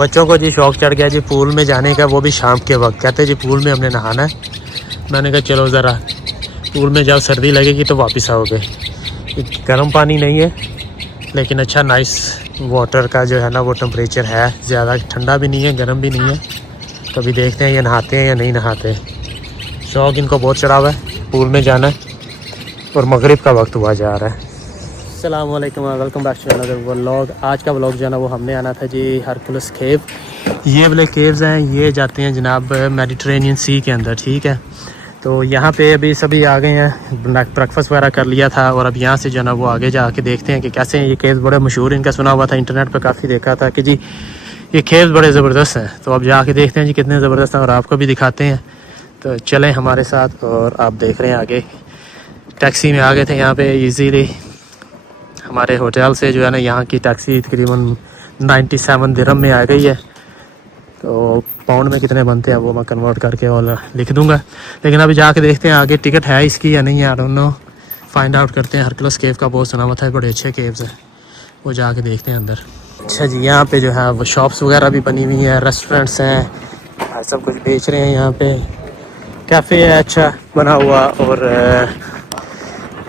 बच्चों को जी शौक़ चढ़ गया जी पूल में जाने का, वो भी शाम के वक्त। कहते जी पूल में हमने नहाना है। मैंने कहा चलो ज़रा पूल में जब सर्दी लगेगी तो वापस आओगे। गर्म पानी नहीं है लेकिन अच्छा नाइस वाटर का जो है ना वो टेम्परेचर है, ज़्यादा ठंडा भी नहीं है गर्म भी नहीं है। तो अभी देखते हैं ये नहाते हैं या नहीं नहाते। शौक़ इनको बहुत चढ़ा हुआ है पूल में जाना है और मगरिब का वक्त हुआ जा रहा है। अस्सलाम वालेकुम, welcome back to another vlog. आज का व्लॉग जो है ना वो हमने आना था जी हरकुलस केव। ये वाले केव्स हैं, ये जाते हैं जनाब मेडिटरेनियन सी के अंदर, ठीक है। तो यहाँ पे अभी सभी आ गए हैं, ब्रेकफास्ट वगैरह कर लिया था और अब यहाँ से जो है ना वो आगे जाके देखते हैं कि कैसे हैं ये केव्स। बड़े मशहूर इनका सुना हुआ था, इंटरनेट पर काफ़ी देखा था कि जी ये केव्स बड़े ज़बरदस्त हैं। तो अब जाके देखते हैं जी कितने ज़बरदस्त हैं और आपको भी दिखाते हैं। तो चलें हमारे साथ। और आप देख रहे हैं आगे टैक्सी में आ गए थे यहाँ पे इजीली। हमारे होटल से जो है ना यहाँ की टैक्सी तकरीबन 97 दिरहम में आ गई है। तो पाउंड में कितने बनते हैं वो मैं कन्वर्ट करके और लिख दूंगा। लेकिन अभी जाके देखते हैं आगे टिकट है इसकी या नहीं है, I don't know. Find out करते हैं। हरकुलस केव का बहुत सुना हुआ था, बड़े अच्छे केव्स हैं, वो जाके देखते हैं अंदर। अच्छा जी, यहाँ पे जो है वो शॉप्स वगैरह भी बनी हुई हैं, रेस्टोरेंट्स हैं, सब कुछ बेच रहे हैं। यहाँ पे कैफ़े है अच्छा बना हुआ और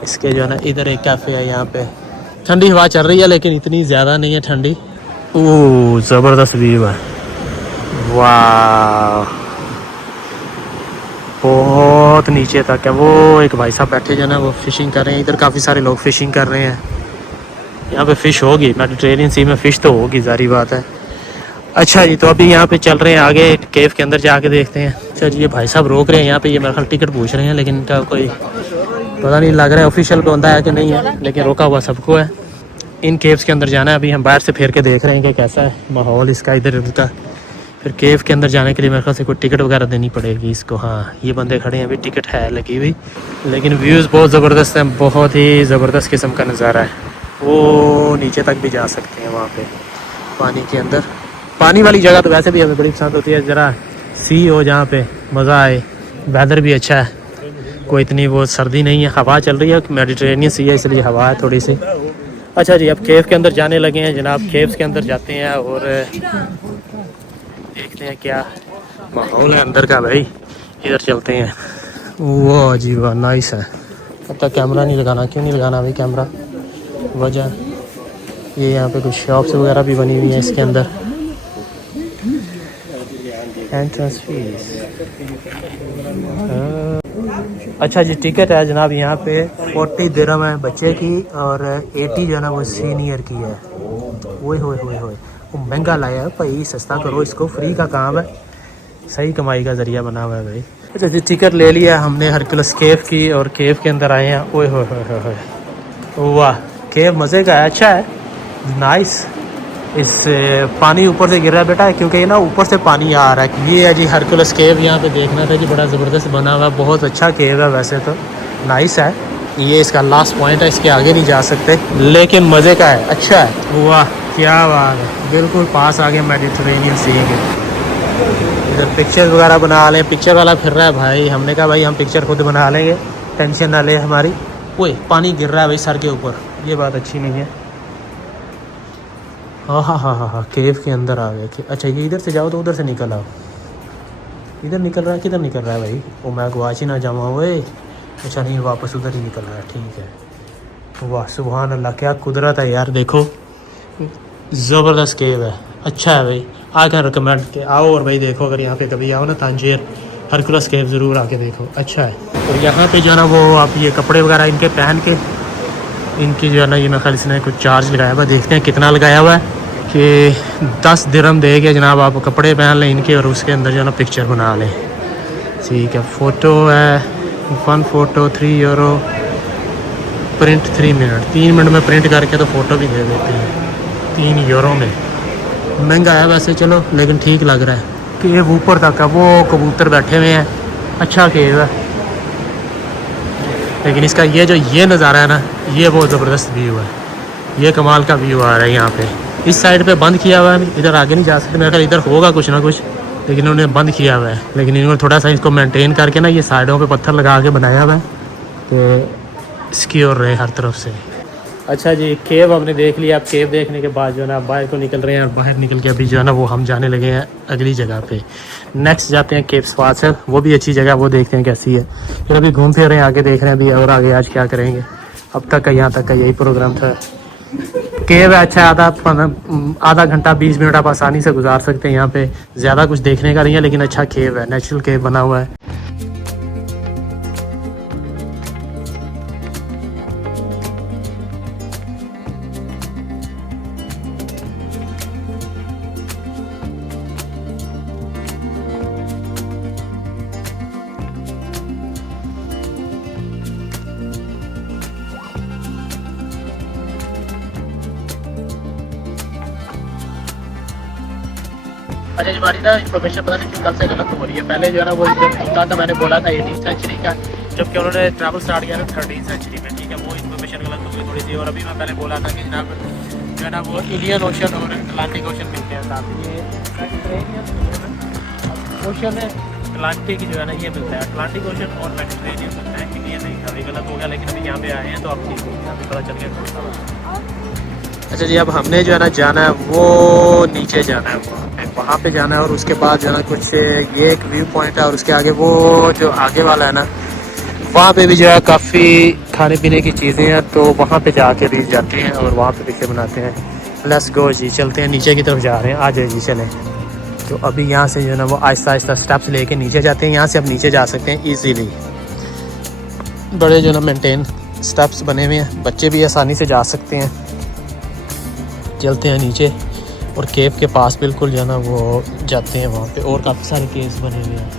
इसके जो है ना इधर एक कैफ़े है। यहाँ पे ठंडी हवा चल रही है लेकिन इतनी ज़्यादा नहीं है ठंडी। ओह ज़बरदस्त व्यू है, वाह बहुत नीचे तक है। वो एक भाई साहब बैठे जो है ना वो फ़िशिंग कर रहे हैं। इधर काफ़ी सारे लोग फ़िशिंग कर रहे हैं। यहाँ पे फ़िश होगी, मेडिटरेनियन सी में फ़िश तो होगी, ज़ाहिर बात है। अच्छा जी, तो अभी यहाँ पे चल रहे हैं आगे केव के अंदर जाके देखते हैं। अच्छा जी, ये भाई साहब रोक रहे हैं यहाँ पे, ये मेरे ख्याल टिकट पूछ रहे हैं लेकिन इनका कोई पता नहीं लग रहा है ऑफिशियल बंदा है कि नहीं है, लेकिन रोका हुआ सबको है। इन केव्स के अंदर जाना है। अभी हम बाहर से फेर के देख रहे हैं कि कैसा है माहौल इसका इधर उधर का। फिर केव के अंदर जाने के लिए मेरे ख्याल से कोई टिकट वगैरह देनी पड़ेगी इसको। हाँ, ये बंदे खड़े हैं, अभी टिकट है लगी हुई। लेकिन व्यूज़ बहुत ज़बरदस्त हैं, बहुत ही ज़बरदस्त किस्म का नज़ारा है। वो नीचे तक भी जा सकते हैं वहाँ पे पानी के अंदर। पानी वाली जगह तो वैसे भी हमें बड़ी पसंद होती है, ज़रा सी हो जहाँ पे मज़ा आए। वेदर भी अच्छा है, कोई इतनी वो सर्दी नहीं है, हवा चल रही है, मेडिटरेनियन सी है इसलिए हवा है थोड़ी सी। अच्छा जी, अब केव के अंदर जाने लगे हैं जनाब। केव्स के अंदर जाते हैं और देखते हैं क्या माहौल है अंदर का। भाई इधर चलते हैं। वाह जी वाह, नाइस है। अब तक कैमरा नहीं लगाना, क्यों नहीं लगाना भाई कैमरा? वजह ये यहाँ पे कुछ शॉप्स वगैरह भी बनी हुई हैं इसके अंदर। एंट्रेंस फीस, अच्छा जी टिकट है जनाब यहाँ पे 40 दिरहम है बच्चे की और 80 जो है ना वो सीनियर की है। ओए होए होए होए, वो महंगा लाया है भाई, सस्ता करो इसको, फ्री का काम है, सही कमाई का ज़रिया बना हुआ है भाई। अच्छा जी, टिकट ले लिया हमने हरकुलस केव की और केव के अंदर आए हैं। ओए होए होए होए, वाह केव मज़े का है, अच्छा है, नाइस। इस पानी ऊपर से गिर रहा है बेटा, क्योंकि ये ना ऊपर से पानी आ रहा है। ये है जी हरकुलस केव, यहाँ पे देखना था जी, बड़ा ज़बरदस्त बना हुआ है, बहुत अच्छा केव है वैसे तो, नाइस है। ये इसका लास्ट पॉइंट है, इसके आगे नहीं जा सकते लेकिन मज़े का है, अच्छा है। वाह क्या बात है, बिल्कुल पास आ गए मेडिटरेनियन सी के। इधर पिक्चर वगैरह बना लें, पिक्चर वाला फिर रहा है भाई। हमने कहा भाई हम पिक्चर खुद बना लेंगे, टेंशन ना ले हमारी। ओए पानी गिर रहा है भाई सर के ऊपर, ये बात अच्छी नहीं है। हाँ हाँ हाँ हाँ हाँ, केव के अंदर आ गए। अच्छा ये इधर से जाओ तो उधर से निकल आओ। इधर निकल रहा है, किधर निकल रहा है भाई? वो मैं गवाच ही ना जाऊँ ओए। अच्छा नहीं, वापस उधर ही निकल रहा है, ठीक है। वाह सुभान अल्लाह, क्या कुदरत है यार, देखो ज़बरदस्त केव है, अच्छा है भाई। आई कैन रिकमेंड के आओ और भाई देखो, अगर यहाँ पे कभी आओ ना तांजीर हरकुलस केव ज़रूर आके देखो, अच्छा है। और यहाँ पे जो है ना वो आप ये कपड़े वगैरह इनके पहन के, इनकी जो है ना ये मेरे ख्याल इसने कुछ चार्ज लगाया हुआ, देखते हैं कितना लगाया हुआ है। कि 10 दिरहम दे के जनाब आप कपड़े पहन लें इनके और उसके अंदर जो है ना पिक्चर बना लें, ठीक है। फ़ोटो है 1 photo 3 euro, print 3 minute, 3 minute में प्रिंट करके तो फ़ोटो भी दे देते हैं 3 यूरो में। महंगा है वैसे चलो, लेकिन ठीक लग रहा है। केव ऊपर तक है, वो कबूतर बैठे हुए हैं, अच्छा केव है। लेकिन इसका ये जो ये नज़ारा है ना, ये बहुत ज़बरदस्त व्यू है, ये कमाल का व्यू आ रहा है। यहाँ पे इस साइड पे बंद किया हुआ है, इधर आगे नहीं जा सकते मेरे ख्याल, इधर होगा कुछ ना कुछ लेकिन उन्होंने बंद किया हुआ है। लेकिन इन्होंने थोड़ा सा इसको मेंटेन करके ना ये साइडों पे पत्थर लगा के बनाया हुआ है तो सिक्योर रहे हर तरफ से। अच्छा जी, केव हमने देख लिया। अब केव देखने के बाद जो है ना बाहर को निकल रहे हैं, और बाहर निकल के अभी जो है ना वो हम जाने लगे हैं अगली जगह पे। नेक्स्ट जाते हैं केव स्वास है, वो भी अच्छी जगह, वो देखते हैं कैसी है। फिर अभी घूम फिर रहे हैं, आगे देख रहे हैं अभी और आगे आज क्या करेंगे। अब तक का यहाँ तक का यही प्रोग्राम था। केव है अच्छा, आधा घंटा 20 मिनट आप आसानी से गुजार सकते हैं यहाँ पे। ज़्यादा कुछ देखने का नहीं है, लेकिन अच्छा केव है, नेचुरल केव बना हुआ है। अच्छा, हमारी ना इन्फॉर्मेशन पता नहीं क्यों कल से गलत हो रही है। पहले जो है ना वो होता था, मैंने बोला था 18th सेंचुरी का, जबकि उन्होंने ट्रैवल स्टार्ट किया था 13th सेंचुरी में। ठीक है, वो इन्फॉर्मेशन गलत हो गई थोड़ी सी। और अभी मैं पहले बोला था कि जनाब जो है ना वो इंडियन ओशन और अटलांटिक ओशन मिलते हैं साथ। ये ओशन है अटलांटिक जो है ना ये मिलता है, अटलांटिक ओशन और मेडिटेरेनियन मिलता है, इंडियन नहीं। अभी गलत हो गया, लेकिन अभी यहाँ पे आए हैं तो अब ठीक हो गया, अभी पता चल गया। अच्छा जी, अब हमने जो है ना जाना है वो नीचे जाना है, वहाँ पे जाना है। और उसके बाद जो है ना कुछ ये एक व्यू पॉइंट है, और उसके आगे वो जो आगे वाला है ना वहाँ पे भी जो है काफ़ी खाने पीने की चीज़ें हैं, तो वहाँ पे जाके भी जाते हैं और वहाँ पे पिक्चर बनाते हैं। लेट्स गो जी, चलते हैं, नीचे की तरफ जा रहे हैं। आ जाए जी, चलें। तो अभी यहाँ से जो है ना वो आहिस्ता आहिस्ता स्टेप्स लेके नीचे जाते हैं। यहाँ से अब नीचे जा सकते हैं ईजीली, बड़े जो है ना मेंटेन स्टेप्स बने हुए हैं, बच्चे भी आसानी से जा सकते हैं। चलते हैं नीचे और केव के पास बिल्कुल जो है ना वो जाते हैं वहाँ पे, और काफ़ी सारे केव्स बने हुए हैं।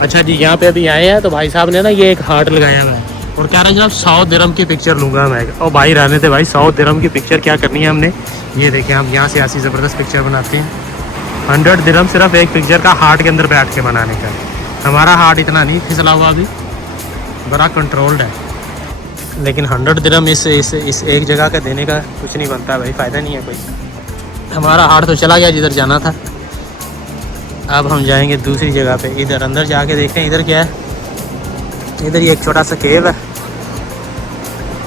अच्छा जी, यहाँ पे अभी आए हैं तो भाई साहब ने ना ये एक हार्ट लगाया हुआ है और कह रहे हैं जनाब 100 दिरहम की पिक्चर लूँगा मैं। और भाई रहने थे भाई, 100 दिरहम की पिक्चर क्या करनी है हमने। ये देखें, हम यहाँ से ऐसी ज़बरदस्त पिक्चर बनाते हैं। 100 दिरहम सिर्फ एक पिक्चर का हार्ट के अंदर बैठ के बनाने का। हमारा हार्ट इतना नहीं फिसला हुआ अभी, बड़ा कंट्रोल्ड है। लेकिन 100 दिरहम इस एक जगह का देने का कुछ नहीं बनता भाई, फ़ायदा नहीं है कोई। हमारा हार्ट तो चला गया जिधर जाना था। अब हम जाएंगे दूसरी जगह पे, इधर अंदर जाके देखते हैं इधर क्या है। इधर ये एक छोटा सा केव है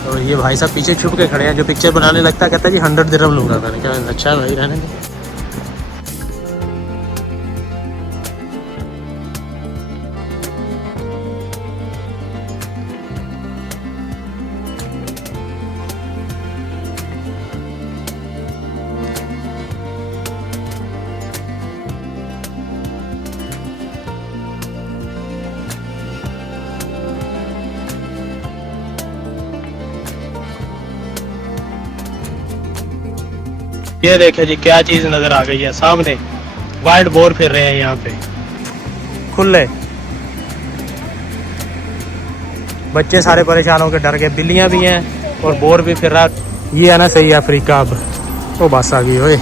और ये भाई साहब पीछे छुप के खड़े हैं। जो पिक्चर बनाने लगता है कहता है जी 100 दिरहम लूँगा। मैंने कहा अच्छा भाई, रहने दो। ये देखे जी क्या चीज़ नज़र आ गई है सामने, वाइल्ड बोर फिर रहे हैं यहाँ पे खुले। बच्चे सारे परेशान होकर डर गए, बिल्लियाँ भी हैं और बोर भी फिर रहा। ये है ना सही अफ्रीका। अब वो बस आ गई ओए।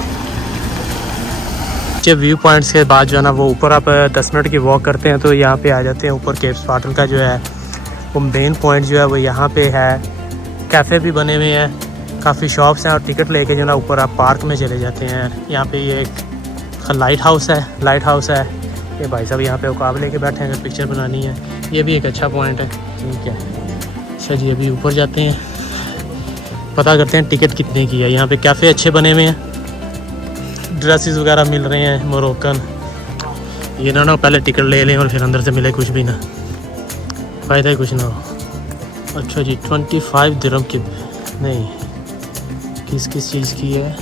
व्यू पॉइंट्स के बाद जो है ना वो ऊपर आप 10 मिनट की वॉक करते हैं तो यहाँ पे आ जाते हैं ऊपर। केव स्पार्टल का जो है वो मेन पॉइंट जो है वो यहाँ पे है। कैफ़े भी बने हुए हैं, काफ़ी शॉप्स हैं, और टिकट लेके जो ना ऊपर आप पार्क में चले जाते हैं। यहाँ पे ये एक लाइट हाउस है। ये भाई साहब यहाँ पे उकाब लेके बैठे हैं अगर पिक्चर बनानी है। ये भी एक अच्छा पॉइंट है। ठीक है, अच्छा जी, अभी ऊपर जाते हैं, पता करते हैं टिकट कितने की है। यहाँ पे कैफ़े अच्छे बने हुए हैं, ड्रेसेस वगैरह मिल रहे हैं मोरक्कन। ये ना पहले टिकट ले लें और फिर अंदर से मिले कुछ भी ना, फ़ायदा ही कुछ ना हो। अच्छा जी, 25 दिरहम की नहीं, किस चीज़ की है।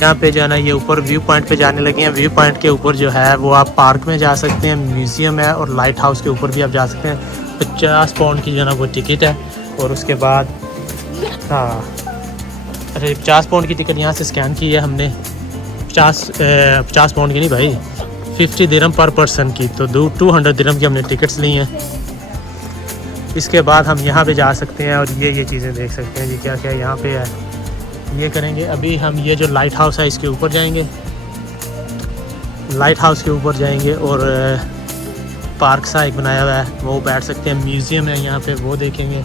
यहाँ पे जो है ना ये ऊपर व्यू पॉइंट पे जाने लगे हैं। व्यू पॉइंट के ऊपर जो है वो आप पार्क में जा सकते हैं, म्यूज़ियम है, और लाइट हाउस के ऊपर भी आप जा सकते हैं। 50 पाउंड की जो है ना वो टिकट है। और उसके बाद हाँ, अच्छा 50 पाउंड की टिकट यहाँ से स्कैन की है हमने। 50 पाउंड की नहीं भाई, 50 दिरहम पर पर्सन की, तो 200 दिरहम की हमने टिकट्स ली हैं। इसके बाद हम यहाँ पे जा सकते हैं और ये चीज़ें देख सकते हैं जी क्या क्या यहाँ पे है। ये करेंगे अभी हम, ये जो लाइट हाउस है इसके ऊपर जाएंगे, लाइट हाउस के ऊपर जाएंगे। और पार्क सा एक बनाया हुआ है, वो बैठ सकते हैं। म्यूज़ियम है यहाँ पे, वो देखेंगे।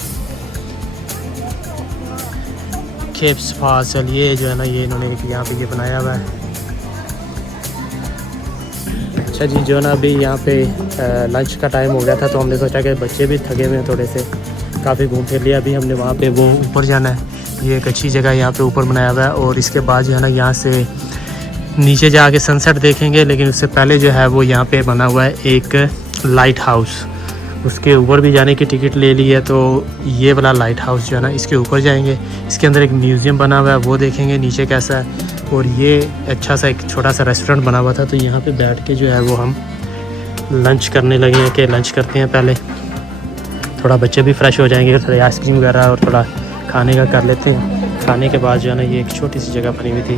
केव्स फासल, ये जो है ना ये इन्होंने यहाँ पे ये बनाया हुआ है। अच्छा जी, जो ना अभी यहाँ पे लंच का टाइम हो गया था तो हमने सोचा कि बच्चे भी थके हुए हैं थोड़े से, काफ़ी घूम फिर लिया। अभी हमने वहाँ पे वो ऊपर जाना है, ये एक अच्छी जगह यहाँ पे ऊपर बनाया हुआ है। और इसके बाद जो है ना यहाँ से नीचे जाके सनसेट देखेंगे, लेकिन उससे पहले जो है वो यहाँ पे बना हुआ है एक लाइट हाउस। उसके ऊपर भी जाने की टिकट ले ली है, तो ये वाला लाइट हाउस जो है ना इसके ऊपर जाएंगे। इसके अंदर एक म्यूज़ियम बना हुआ है, वो देखेंगे नीचे कैसा है। और ये अच्छा सा एक छोटा सा रेस्टोरेंट बना हुआ था, तो यहाँ पे बैठ के जो है वो हम लंच करने लगे हैं कि लंच करते हैं पहले, थोड़ा बच्चे भी फ्रेश हो जाएंगे, थोड़ी आइसक्रीम वगैरह और थोड़ा खाने का कर लेते हैं। खाने के बाद जो है ना ये एक छोटी सी जगह बनी हुई थी,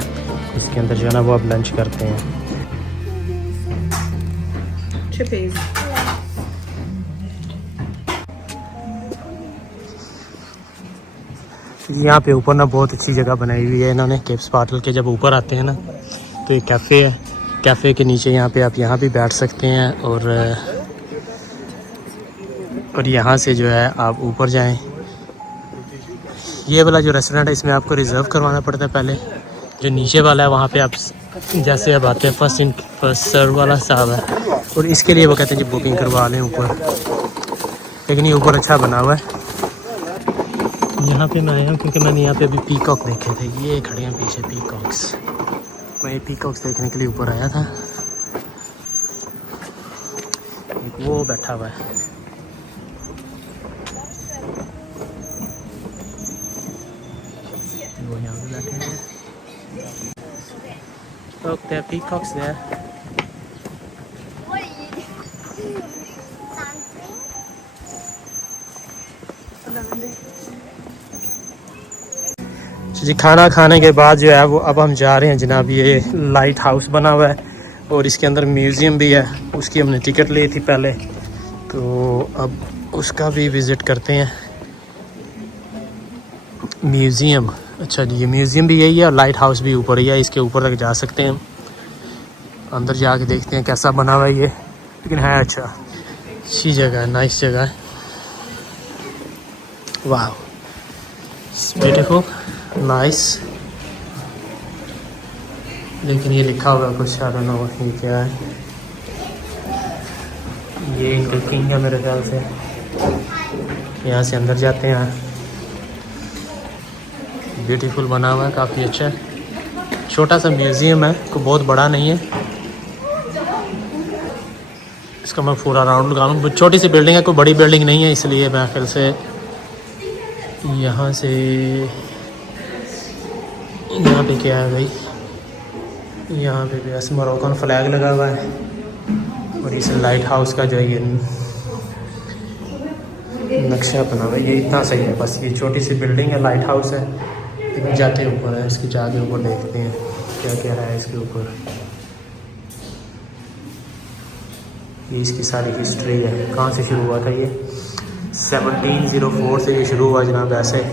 इसके अंदर जो है ना वो अब लंच करते हैं। यहाँ पे ऊपर ना बहुत अच्छी जगह बनाई हुई है इन्होंने। केप्स पाटल के जब ऊपर आते हैं ना तो एक कैफ़े है, कैफ़े के नीचे यहाँ पे आप यहाँ भी बैठ सकते हैं। और यहाँ से जो है आप ऊपर जाएं। ये वाला जो रेस्टोरेंट है इसमें आपको रिज़र्व करवाना पड़ता है पहले। जो नीचे वाला है वहाँ पे आप जैसे अब आते हैं फर्स्ट इन फर्स्ट सर्व वाला हिसाब है, और इसके लिए वो कहते हैं जी बुकिंग करवा लें ऊपर। लेकिन ये ऊपर अच्छा बना हुआ है। यहाँ पे मैं आया हूँ क्योंकि मैंने यहाँ पे अभी पीकॉक देखे थे, ये खड़े हैं पीछे पीकॉक्स। मैं ये पीकॉक्स देखने के लिए ऊपर आया था। वो बैठा हुआ है, वो यहाँ पे बैठे हैं। Look, there are peacocks there. जी खाना खाने के बाद जो है वो अब हम जा रहे हैं जनाब, ये लाइट हाउस बना हुआ है और इसके अंदर म्यूज़ियम भी है। उसकी हमने टिकट ली थी पहले, तो अब उसका भी विज़िट करते हैं। म्यूज़ियम, अच्छा जी ये म्यूज़ियम भी यही है और लाइट हाउस भी ऊपर ही है। इसके ऊपर तक जा सकते हैं हम, अंदर जाके देखते हैं कैसा बना हुआ है ये। लेकिन है अच्छा, अच्छी जगह है, नाइस जगह है। वाह, ब्यूटीफुल, नाइस। लेकिन ये लिखा हुआ कुछ, आई डोंट नो ये क्या है। ये इनका किंग है मेरे ख्याल से। यहाँ से अंदर जाते हैं। ब्यूटीफुल बना हुआ है, काफ़ी अच्छा है। छोटा सा म्यूज़ियम है, कोई बहुत बड़ा नहीं है। इसका मैं पूरा राउंड लगा लूँ। छोटी सी बिल्डिंग है, कोई बड़ी बिल्डिंग नहीं है, इसलिए मैं ख्याल से यहाँ से यहाँ पे क्या है भाई, यहाँ पे भी ऐसे मोरक्कन फ्लैग लगा हुआ है। और इस लाइट हाउस का जो ये नक्शा बना हुआ है, ये इतना सही है। बस ये छोटी सी बिल्डिंग है, लाइट हाउस है, लेकिन जाते ऊपर है। इसके जाके ऊपर देखते हैं क्या कह रहा है इसके ऊपर। ये इसकी सारी हिस्ट्री है, कहाँ से शुरू हुआ था ये। 1704 से ये शुरू हुआ जनाब। ऐसे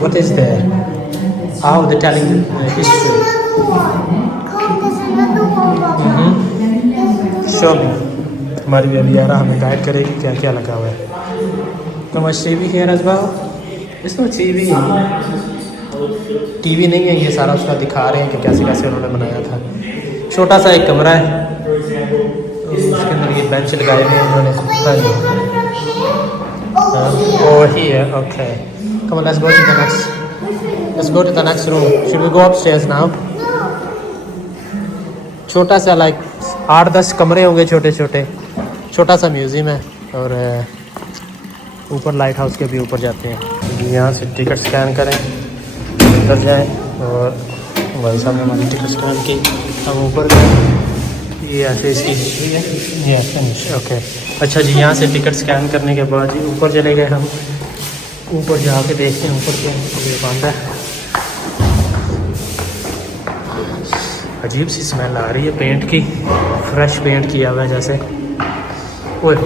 What is there? How they're telling the history? Show me. हमारी बेबियारा हमें गाइड करेगी क्या क्या लगा हुआ है। तो much TV here as well? इसमें TV नहीं है, ये सारा उसका दिखा रहे हैं कि कैसे कैसे उन्होंने बनाया था। छोटा सा एक कमरा है, उसके अंदर ये बेंच लगाए हुए हैं उन्होंने। ओह here, okay. Come on, let's go to the next. Let's go to the next room. Should we go upstairs now? छोटा सा लाइक 8-10 कमरे होंगे छोटे छोटे। छोटा सा म्यूज़ियम है। और ऊपर लाइट हाउस के भी ऊपर जाते हैं। यहाँ से टिकट स्कैन करें, अंदर जाएं और भाई साहब ने हमारी टिकट स्कैन की, हम ऊपर गए। ये ऐसे इसकी हिस्ट्री है, ये फिनिश, ओके। अच्छा जी, यहाँ से टिकट स्कैन करने के बाद जी ऊपर चले गए हम। ऊपर जाके देखते हैं ऊपर क्या ये बंद है। अजीब सी स्मेल आ रही है पेंट की, फ्रेश पेंट किया हुआ है जैसे। ओए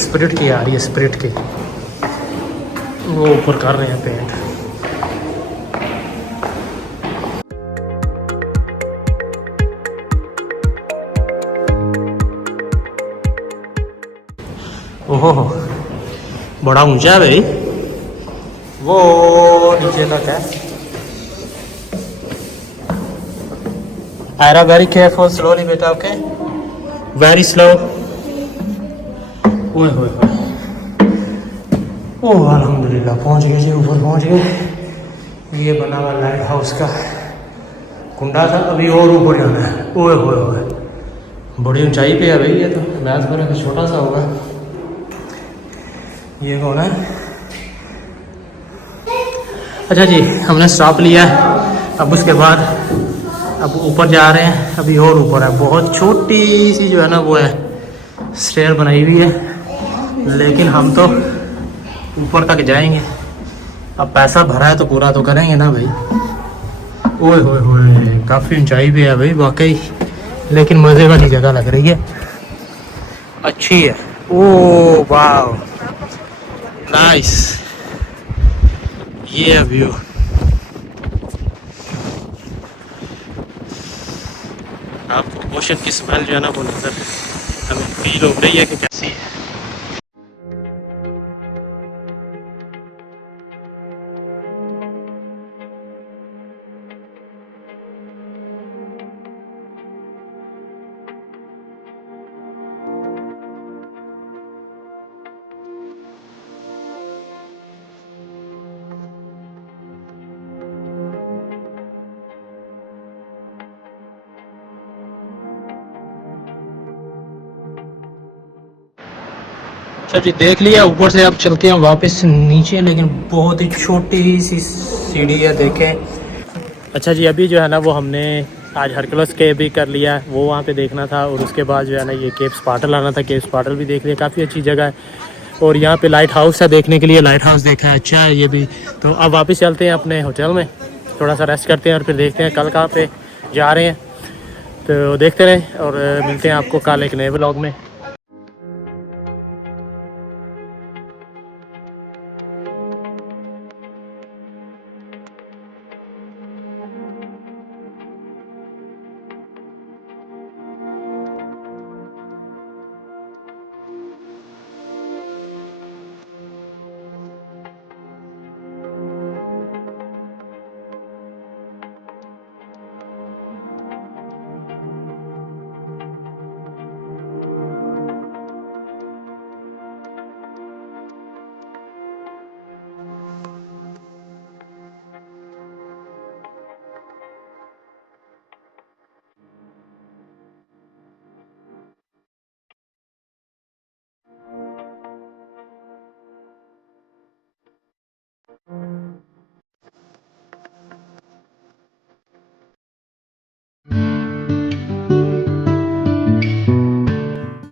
स्पिरिट की आ रही है, स्पिरिट की। वो ऊपर कर रहे हैं पेंट। ओहो बड़ा ऊंचा है भाई, वो नीचे तक है। आयरा वेरी केयरफुल, स्लोली बेटा, ओके, वेरी स्लो। ओए होए होए, ओह अल्हम्दुलिल्लाह पहुंच गए जी, ऊपर पहुंच गए। ये बना हुआ लाइट हाउस का कुंडा था, अभी और ऊपर जाना है। ओए होए होए, बड़ी ऊंचाई पे है भाई, ये तो मैच बना के छोटा सा होगा। ये कौन है? अच्छा जी, हमने स्टॉप लिया है, अब उसके बाद अब ऊपर जा रहे हैं। अभी और ऊपर है, बहुत छोटी सी जो है ना वो है स्टेयर बनाई हुई है, लेकिन हम तो ऊपर तक जाएंगे। अब पैसा भरा है तो पूरा तो करेंगे ना भाई। ओए होए होए, काफ़ी ऊंचाई पे है भाई वाकई, लेकिन मज़े वाली जगह लग रही है, अच्छी है। ओह वाह, नाइस, ये है व्यू। आपको ओशन की स्मेल जो है ना वो नज़र हमें फील हो रही है कि कैसी है। अच्छा जी, देख लिया ऊपर से, अब चलते हैं वापस नीचे, लेकिन बहुत ही छोटी सी सीढ़ी है, देखें। अच्छा जी, अभी जो है ना वो हमने आज हरकुलस केव भी कर लिया, वो वहाँ पे देखना था, और उसके बाद जो है ना ये केव स्पार्टल आना था, केव स्पार्टल भी देख लिया, काफ़ी अच्छी जगह है। और यहाँ पे लाइट हाउस है देखने के लिए, लाइट हाउस देखा है, अच्छा है ये भी। तो अब वापस चलते हैं अपने होटल में, थोड़ा सा रेस्ट करते हैं और फिर देखते हैं कल कहाँ पे जा रहे हैं। तो देखते रहें और मिलते हैं आपको कल एक नए ब्लॉग में।